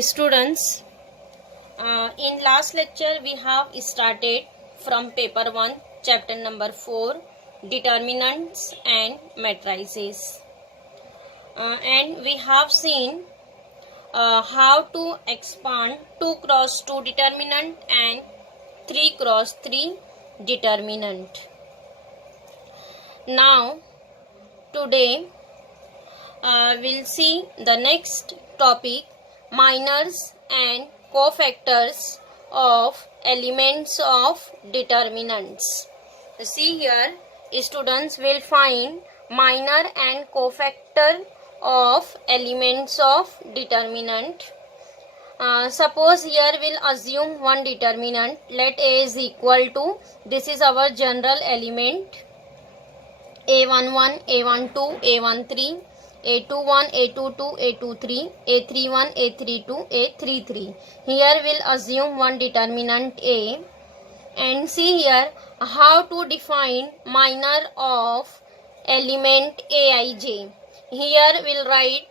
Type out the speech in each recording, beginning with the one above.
Students, in last lecture we have started from paper 1 chapter number 4 determinants and matrices, and we have seen how to expand 2 cross 2 determinant and 3 cross 3 determinant. Now today we'll see the next topic, minors and cofactors of elements of determinants. See here, students will find minor and cofactor of elements of determinant. Suppose here we'll assume one determinant, let A is equal to, this is our general element, A11, A12, A13, A21, A22, A23, A31, A32, A33. Here we'll assume one determinant A, and see here how to define minor of element Aij. Here we'll write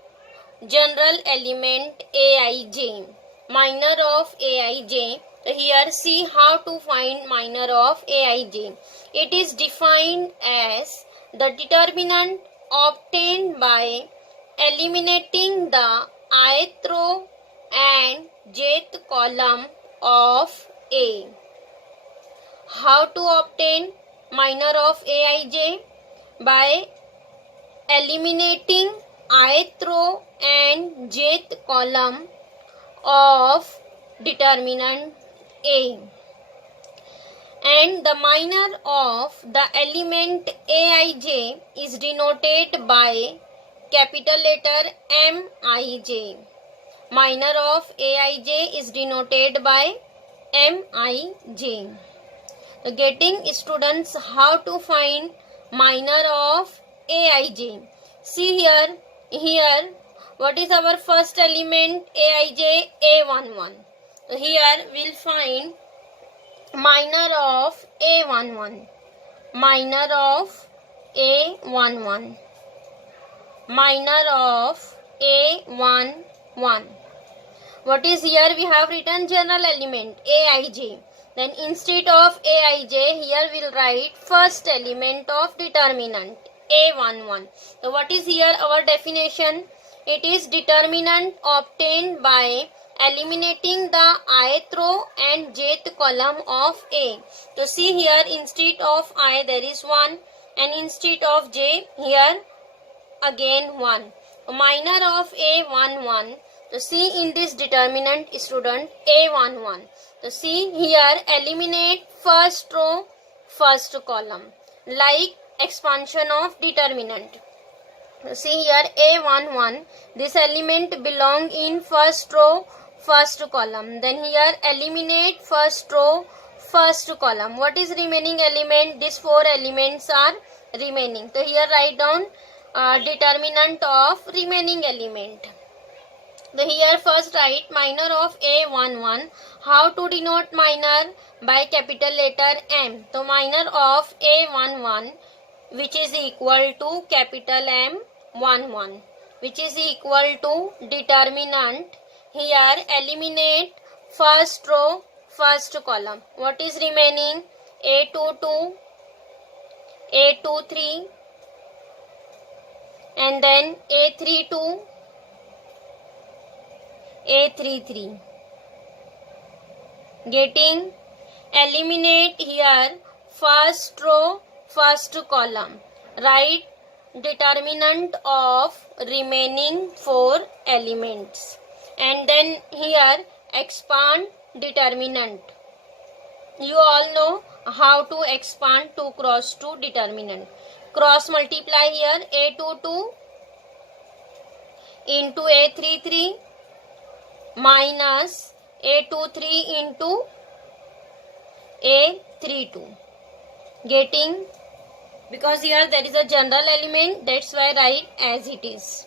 general element Aij, minor of Aij. Here see how to find minor of Aij. It is defined as the determinant obtained by eliminating the ith row and jth column of A. How to obtain minor of Aij? By eliminating ith row and jth column of determinant A. And the minor of the element Aij is denoted by capital letter Mij. Minor of Aij is denoted by Mij. So getting students how to find minor of Aij. See here what is our first element Aij? A11. So here we'll find minor of A11, minor of A11, minor of A11. What is here? We have written general element Aij. Then instead of Aij, here we'll write first element of determinant A11. So what is here our definition? It is determinant obtained by eliminating the ith row and jth column of A. So see here, instead of I there is 1, and instead of j here again 1. Minor of A11. So see in this determinant student A11. So see here, eliminate first row, first column, like expansion of determinant. See here A11, this element belong in first row, first column. Then here eliminate first row, first column. What is remaining element? These 4 elements are remaining. So here write down determinant of remaining element. So here first write minor of A11. How to denote minor? By capital letter M. So minor of A11, which is equal to capital M11, which is equal to determinant. Here eliminate first row, first column. What is remaining? A22, A23, and then A32, A33. Getting? Eliminate here first row, first column. Write determinant of remaining 4 elements. And then here expand determinant. You all know how to expand 2 cross 2 determinant. Cross multiply here A22 into A33 minus A23 into A32. Getting? Because here there is a general element, that's why write as it is.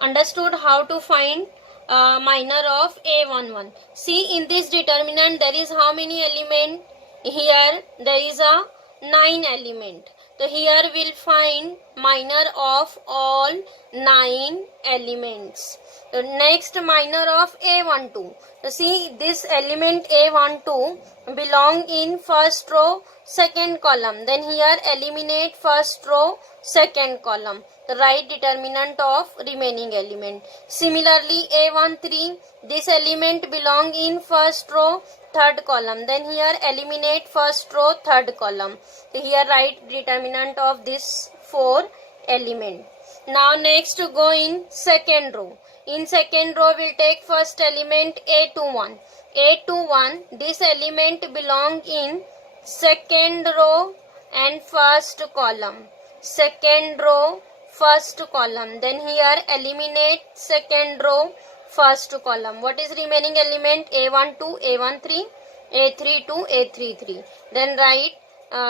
Understood how to find minor of A11. See in this determinant there is how many element? Here there is a 9 element. So here we'll find minor of all 9 elements. The next minor of A12. So see, this element A12 belong in first row, second column. Then here eliminate first row, second column. The right determinant of remaining element. Similarly, A13, this element belong in first row, third column. Then here eliminate first row, third column. So here write determinant of this 4 element. Now next to go in second row. In second row we'll take first element A21. A21, this element belong in second row and first column. Second row, first column. Then here eliminate second row, first column. What is remaining element? A12, A13, A32, A33. Then write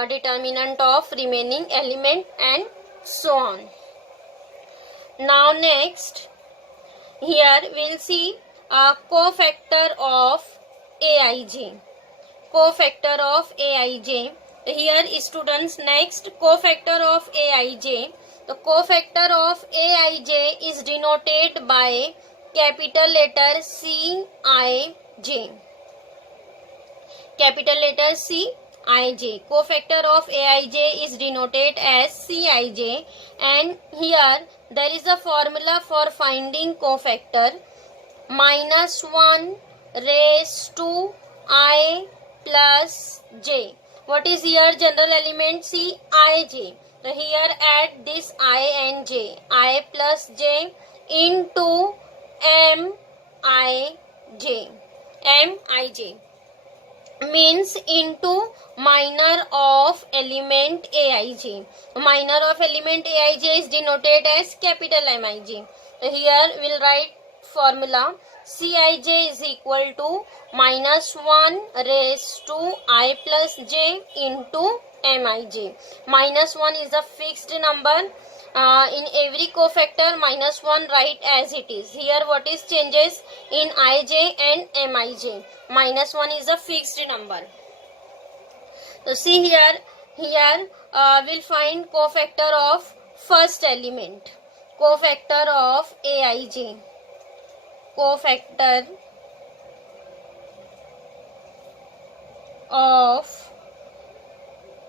determinant of remaining element and so on. Now next, here we'll see a cofactor of Aij. Cofactor of Aij. Here students, next cofactor of Aij. The cofactor of Aij is denoted by capital letter Cij. Capital letter Cij. Cofactor of Aij is denoted as Cij, and here there is a formula for finding cofactor. -1 raised to I plus j. What is here general element? Cij. So here add this I and j. I plus j into Mij. Mij means into minor of element Aij. Minor of element Aij is denoted as capital Mij. So here we'll write formula. Cij is equal to -1 raised to I plus j into Mij. -1 is a fixed number. In every cofactor, -1 write as it is. Here what is changes in Ij and Mij. -1 is a fixed number. So see here we'll find cofactor of first element. Cofactor of Aij. Cofactor of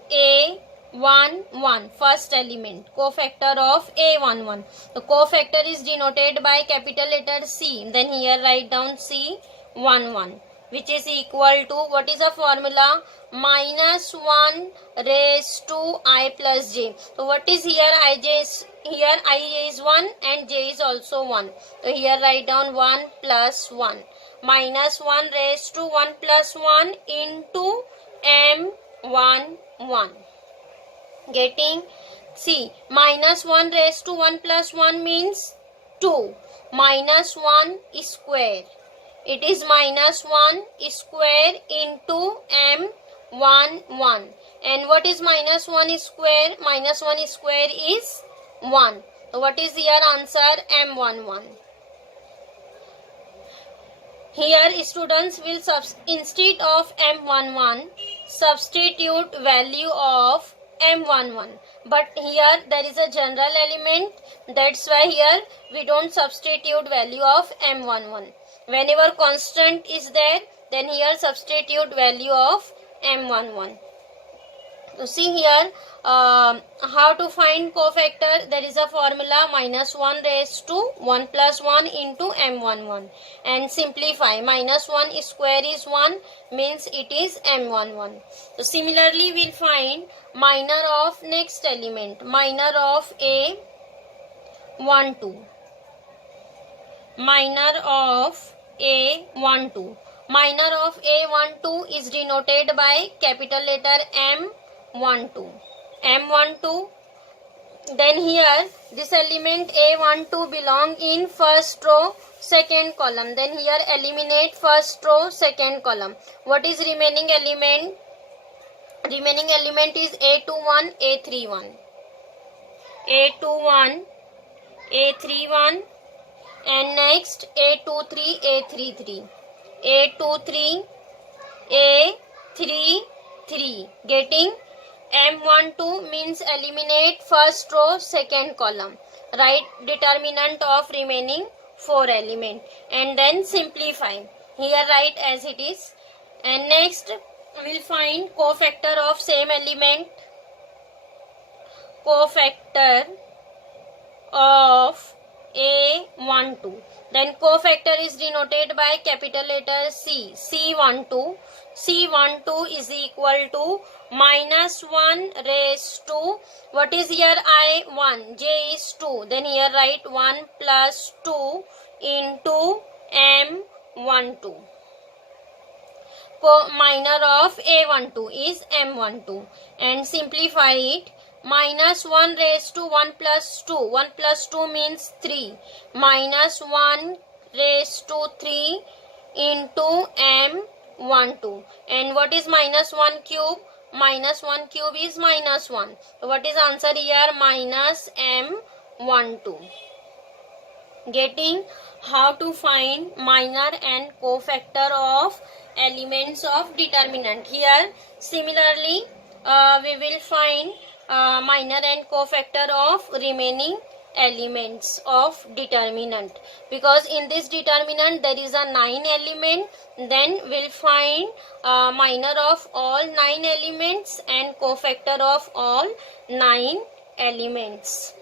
A11, first element. Cofactor of A11. The cofactor is denoted by capital letter C. Then here write down C11, which is equal to, what is the formula? -1 raised to I plus j. So what is here? Here I is 1 and j is also 1. So here write down 1 plus 1. -1 raised to 1 plus 1 into M11. Getting? See, -1 raised to 1 plus 1 means 2. -1 square. It is -1 square into M11. And what is -1 square? -1 square is 1. So what is your answer? M11. Here students will instead of M11 substitute value of M11. But here there is a general element. That's why here we don't substitute value of M11. Whenever constant is there, then here substitute value of M11. So see here how to find cofactor. There is a formula, -1 raised to 1 plus 1 into M11. And simplify. -1 square is 1, means it is M11. So similarly we'll find minor of next element. Minor of A12. Minor of A12. Minor of A12 is denoted by capital letter M12. M12. Then here this element A12 belong in first row, second column. Then here eliminate first row, second column. What is remaining element? Remaining element is A21, A31. A21, A31, and next A23, A33. A23, A33. Getting? M12 means eliminate first row, second column. Write determinant of remaining 4 element and then simplify. Here write as it is. And next we'll find cofactor of same element. Cofactor of A12. Then cofactor is denoted by capital letter C. C12. C12 is equal to minus 1 raised to, what is here I? 1. J is 2. Then here write 1 plus 2 into M12. Minor of A12 is M12. And simplify it. Minus 1 raised to 1 plus 2. 1 plus 2 means 3. Minus 1 raised to 3 into M12. And what is minus 1 cube? Minus 1 cube is minus 1. So what is answer here? Minus M12. Getting how to find minor and cofactor of elements of determinant. Here similarly we will find minor and cofactor of remaining elements of determinant, because in this determinant there is a 9 element. Then we'll find minor of all 9 elements and cofactor of all 9 elements.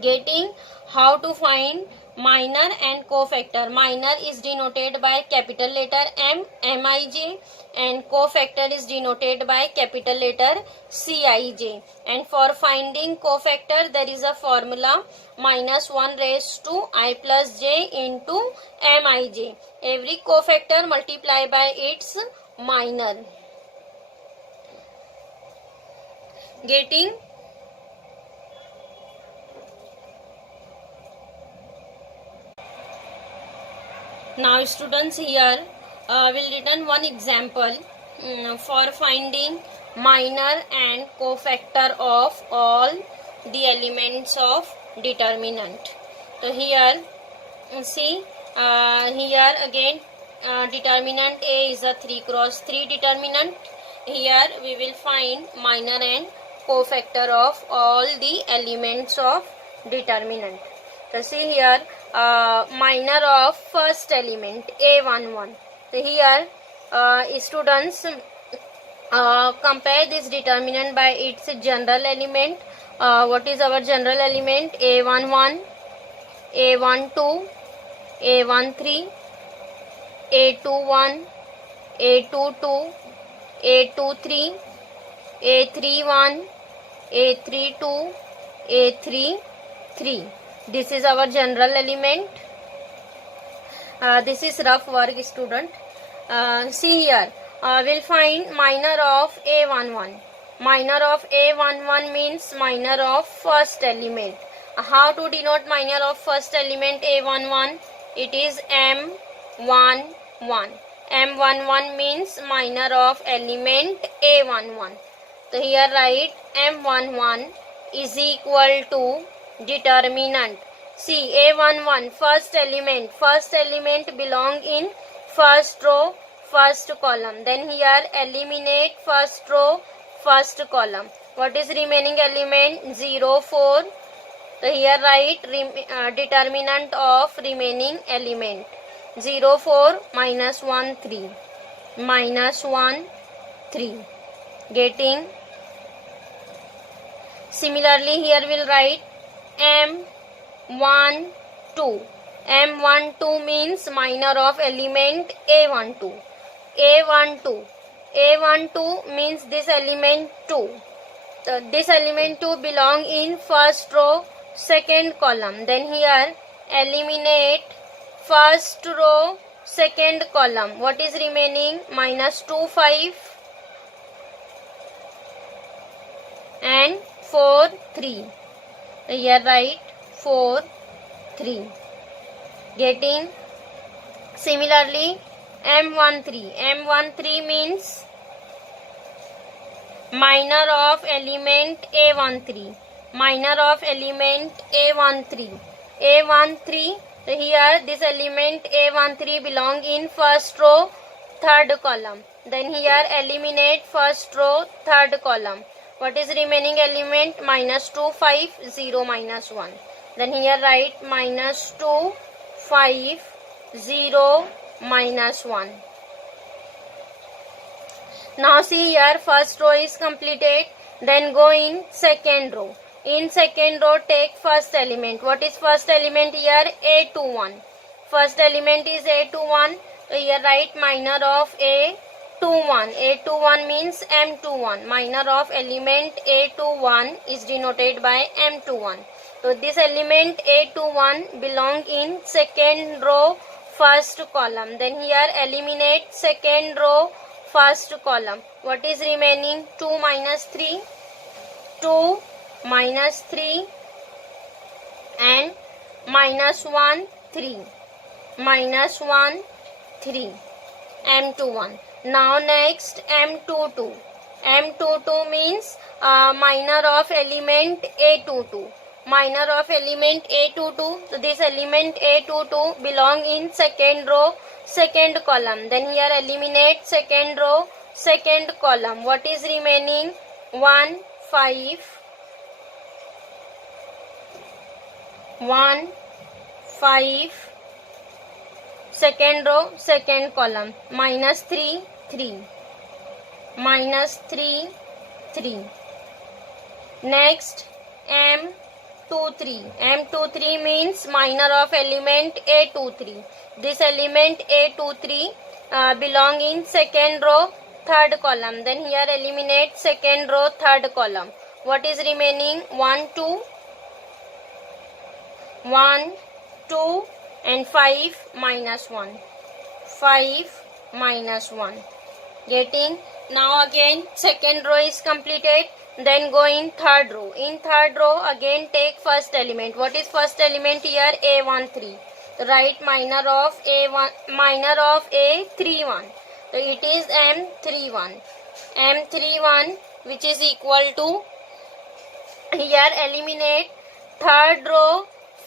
Getting how to find minor and cofactor. Minor is denoted by capital letter M, Mij, and cofactor is denoted by capital letter Cij. And for finding cofactor there is a formula, minus 1 raised to I plus j into Mij. Every cofactor multiply by its minor. Getting now students, here will written one example for finding minor and cofactor of all the elements of determinant. So here see here again determinant A is a 3 cross 3 determinant. Here we will find minor and cofactor of all the elements of determinant. So see here minor of first element A11. So here students compare this determinant by its general element. What is our general element? A11, A12, A13, A21, A22, A23, A31, A32, A33. This is our general element. This is rough work, student. See here, we'll find minor of A11. Minor of A11 means minor of first element. How to denote minor of first element A11? It is M11. M11 means minor of element A11. So here write M11 is equal to determinant. See A11 first element belong in first row, first column. Then here eliminate first row, first column. What is remaining element? 0, 4. So here write determinant of remaining element. 0, 4 minus 1, 3. Minus 1, 3. Getting. Similarly here we'll write M12. M12 means minor of element A12. A12 means this element 2. So this element 2 belong in first row, second column. Then here eliminate first row, second column. What is remaining? Minus 2, 5 and 4, 3. Here write 4, 3. Getting. Similarly M13. M13 means minor of element A13. Minor of element A13. A13. So here this element A13 belong in first row, third column. Then here eliminate first row, third column. What is remaining element? -2, 5, 0, -1. Then here write -2, 5, 0, -1. Now see here, first row is completed. Then go in second row. In second row, take first element. What is first element here? A21. First element is A21. So here write minor of A21. A21 means M21. Minor of element A21 is denoted by M21. So this element A21 belong in second row, first column. Then here eliminate second row, first column. What is remaining? 2 minus 3. 2 minus 3 and -1, 3. -1, 3. M21. Now next M22. M22 means minor of element A22. Minor of element A22. So this element A22 belong in second row, second column. Then here eliminate second row, second column. What is remaining? 1, 5, 1, 5, second row, second column. -3, 3. -3, 3. Next M23. M23 means minor of element A23. This element A23 belong in second row, third column. Then here eliminate second row, third column. What is remaining? 1, 2, 1, 2 and 5 -1. 5 -1. Getting? Now again second row is completed. Then go in third row. In third row again take first element. What is first element here? A13. Write minor of A1, minor of A31. So it is M31. M31, which is equal to, here eliminate third row,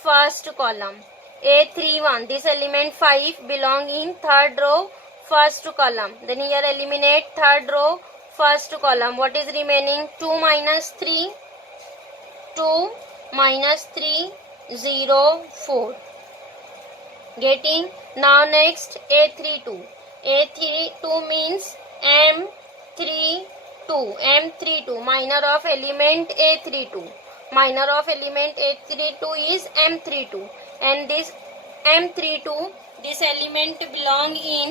first column. A31, this element 5 belong in third row, first column. Then here eliminate third row, first column. What is remaining? 2 minus 3, 2 minus 3, 0, 4. Getting? Now next A32. A32 means M32. M32, minor of element A32. Minor of element A32 is M32. And this M32, this element belong in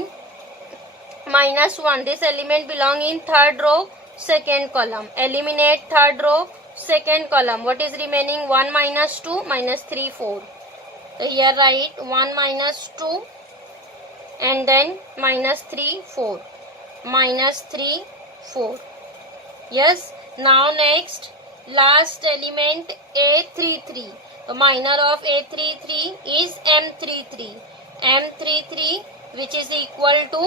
-1. This element belong in third row, second column. Eliminate third row, second column. What is remaining? 1 minus 2 minus 3, 4. So here write 1 minus 2 and then -3, 4. -3, 4. Yes. Now next, last element A33. The minor of A33 is M33. M33, which is equal to,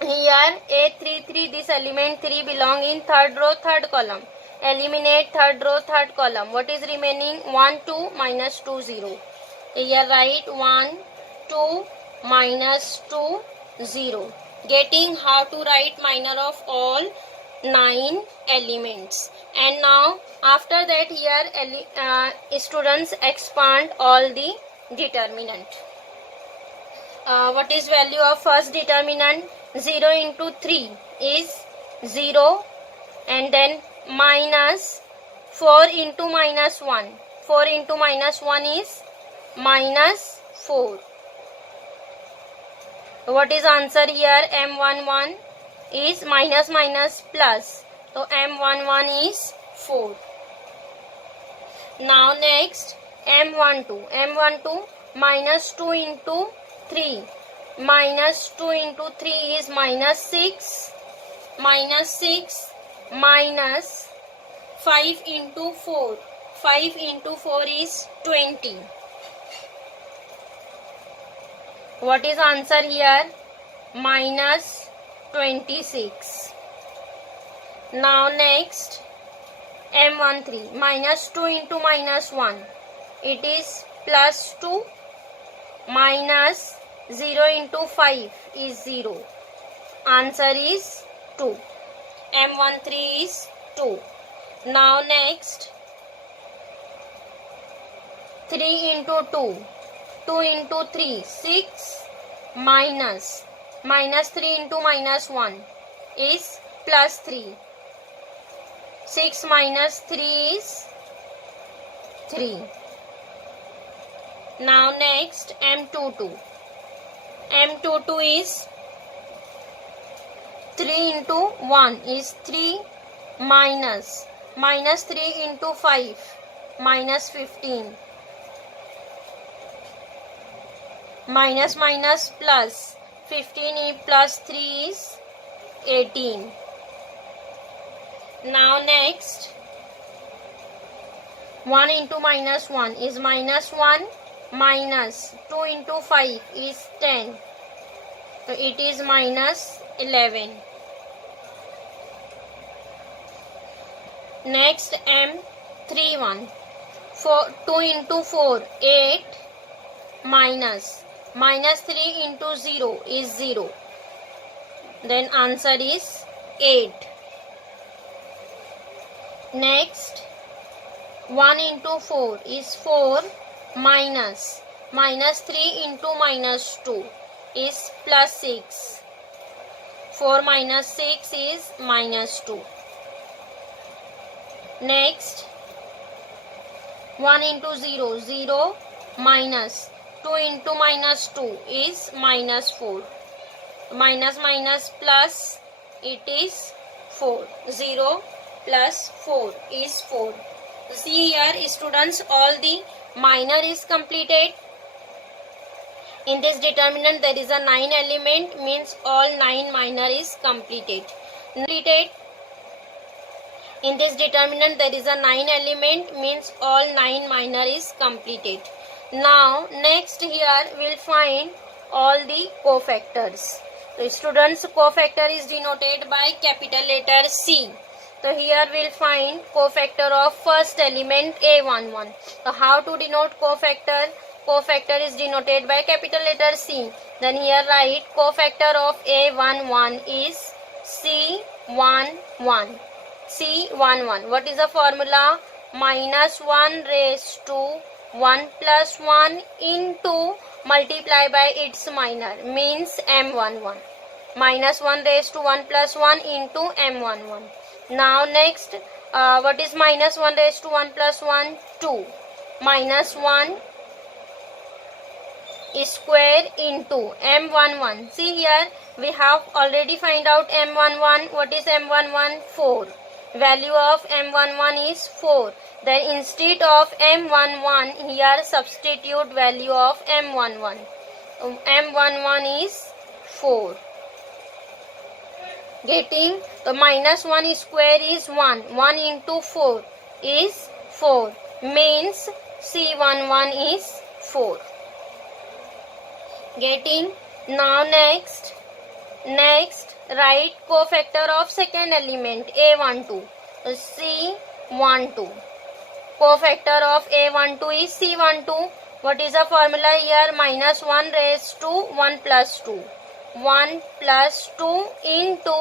here A33, this element 3 belong in third row, third column. Eliminate third row, third column. What is remaining? 1, 2 minus 2, 0. Here write 1, 2 minus 2, 0. Getting how to write minor of all 9 elements. And now after that here students expand all the determinant. What is value of first determinant? 0 into 3 is 0 and then minus 4 into -1. 4 into -1 is -4. What is answer here? M11 is minus minus plus. So M11 is 4. Now next M12. M12 minus 2 into 3. Minus 2 into 3 is -6. -6 minus 5 into 4. 5 into 4 is 20. What is answer here? -26. Now next M13. Minus 2 into -1. It is +2. Minus 0 into 5 is 0. Answer is 2. M13 is 2. Now next, 3 into 2. 2 into 3, 6 minus 3 into -1 is +3. 6 minus 3 is 3. Now next, M22. M22 is 3 into 1 is 3 minus 3 into 5 -15. Minus plus 15 plus 3 is 18. Now next, 1 into -1 is -1 minus 2 into 5 is 10. So it is -11. Next, M31. 2 into 4, 8 minus 3 into 0 is 0. Then answer is 8. Next, 1 into 4 is 4 minus 3 into -2 is +6. 4 minus 6 is -2. Next, 1 into 0, 0 minus 2 into -2 is -4. Minus plus, it is 4. 0 plus 4 is 4. See here, students, all the minor is completed. In this determinant there is a 9 element, means all 9 minor is completed. In this determinant there is a 9 element, means all 9 minor is completed. Now next here we'll find all the cofactors. So students, cofactor is denoted by capital letter C. So here we'll find cofactor of first element A11. So how to denote cofactor? Cofactor is denoted by capital letter C. Then here write cofactor of A11 is C11. C11. What is the formula? -1 raised to 1 plus 1 into multiply by its minor, means M11. -1 raised to 1 plus 1 into M11. Now next, what is -1 raised to 1 plus 1? 2. -1 square into M11. See here, we have already find out M11. What is M11? 4. Value of M11 is 4. Then instead of M11, here substitute value of M11. M11 is 4. Getting the -1 square is 1. 1 into 4 is 4. Means C11 is 4. Getting? Now next write cofactor of second element A12. C12. Cofactor of A12 is C12. What is the formula here? -1 raised to 1 plus 2. 1 plus 2 into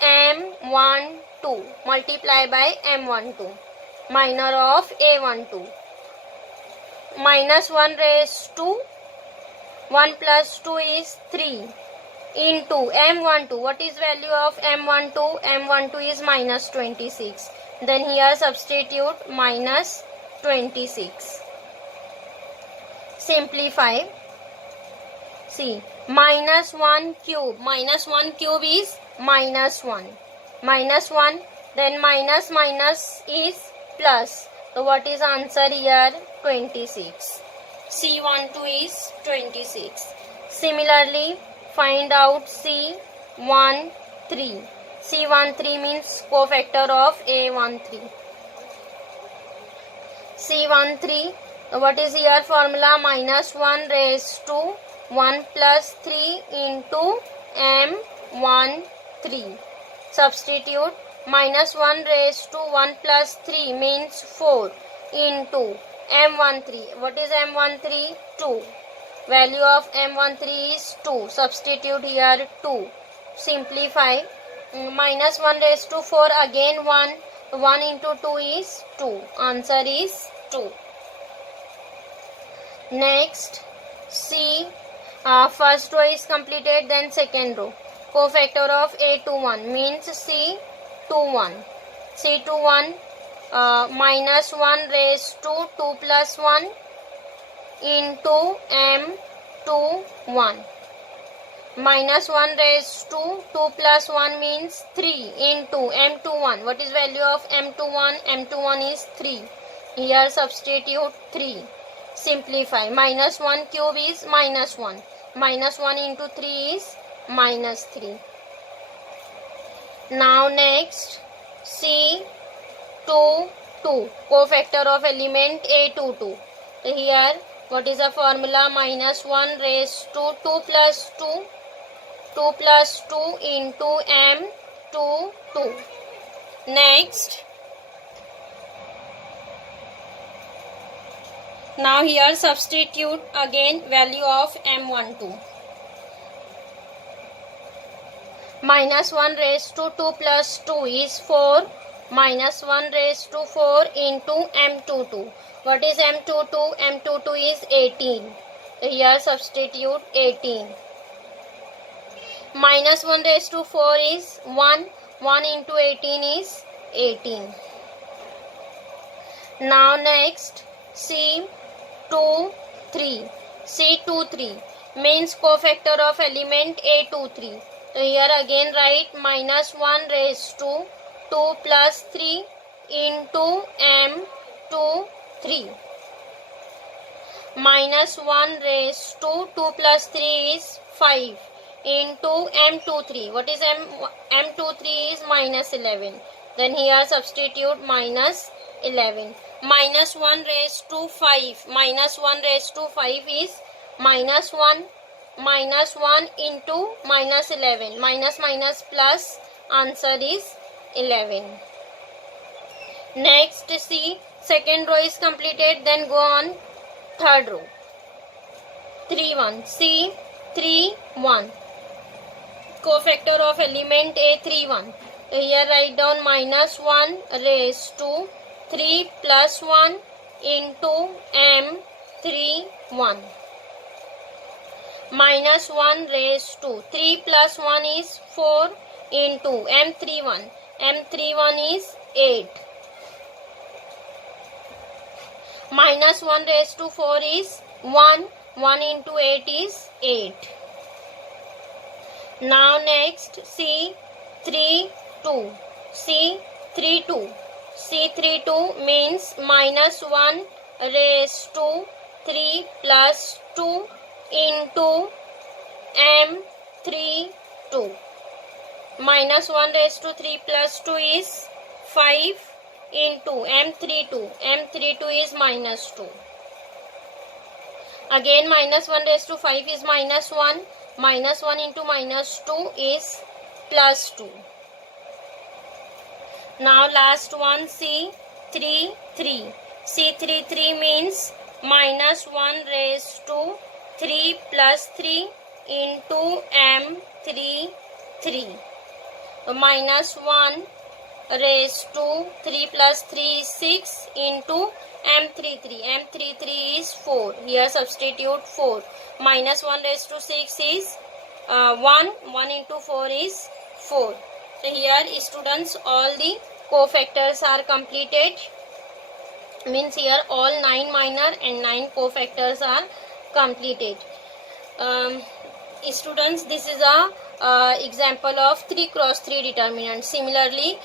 M12 multiply by M12. Minor of A12. -1 raised to 1 plus 2 is 3 into M12. What is value of M12? M12 is -26. Then here substitute -26. Simplify. See, -1 cube. -1 cube is -1. -1. Then minus is plus. So what is answer here? 26. C12 is 26. Similarly, find out C13. C13 means cofactor of A13. C13, what is here formula? -1 raised to 1 plus 3 into M13. Substitute -1 raised to 1 plus 3 means 4 into M13. What is M13? 2. Value of M13 is 2. Substitute here 2. simplify. Minus 1 raised to 4, again 1. 1 into 2 is 2. Answer is 2. Next, see, first row is completed, then second row. Cofactor of A21 means C21. C21 minus 1 raised to 2 plus 1 into M21. Minus 1 raised to 2 plus 1 means 3 into M21. What is value of M21? M21 is 3. Here substitute 3. Simplify. Minus 1 cube is minus 1. Minus 1 into 3 is minus 3. Now next, C22. Cofactor of element A22. Here, what is the formula? Minus 1 raised to 2 plus 2. 2 plus 2 into M22. Next, now here substitute again value of M12. Minus 1 raised to 2 plus 2 is 4. Minus 1 raised to 4 into M22. What is M22? M22 is 18. Here substitute 18. Minus 1 raised to 4 is 1. 1 into 18 is 18. Now next, C23. C23 means cofactor of element A23. So here again write minus 1 raised to 2 plus 3 into M23. Minus 1 raised to 2 plus 3 is 5 into M23. What is M23 is minus 11. Then here substitute minus 11. Minus 1 raised to 5. Minus 1 raised to 5 is minus 1. Minus 1 into minus 11. Minus minus plus, answer is 11. Next, see, second row is completed. Then go on third row. 3 1. C 3 1. Cofactor of element A31. So here write down minus 1 raised to 3 plus 1 into M31. Minus 1 raised to 3 plus 1 is 4 into M31. M31 is 8. Minus 1 raised to 4 is 1. 1 into 8 is 8. Now next, C32. C32. C32 means minus 1 raised to 3 plus 2 into M32. Minus 1 raised to 3 plus 2 is 5 into M32. M32 is minus 2. Again minus 1 raised to 5 is minus 1. Minus 1 into minus 2 is plus 2. Now last one, C33. C33 means minus 1 raised to 3 plus 3 into M33. So minus 1 raised to 3 plus 3 is 6 into M33. M33 is 4. Here substitute 4. Minus 1 raised to 6 is 1. 1 into 4 is 4. So here students, all the cofactors are completed. Means here all 9 minor and 9 cofactors are completed. Students, this is a example of 3 cross 3 determinant. Similarly,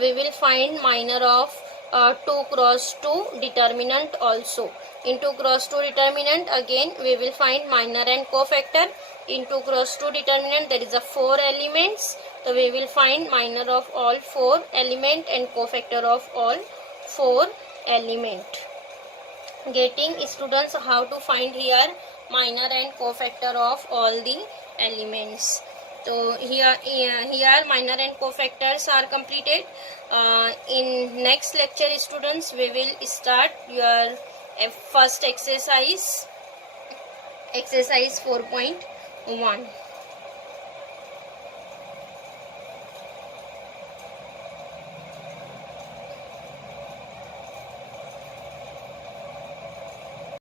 we will find minor of 2 cross 2 determinant also. In 2 cross 2 determinant, again we will find minor and cofactor. In 2 cross 2 determinant, there is a 4 elements. So we will find minor of all 4 element and cofactor of all 4 element. Getting students how to find here minor and cofactor of all the elements. So here minor and cofactors are completed. In next lecture students, we will start your first exercise 4.1.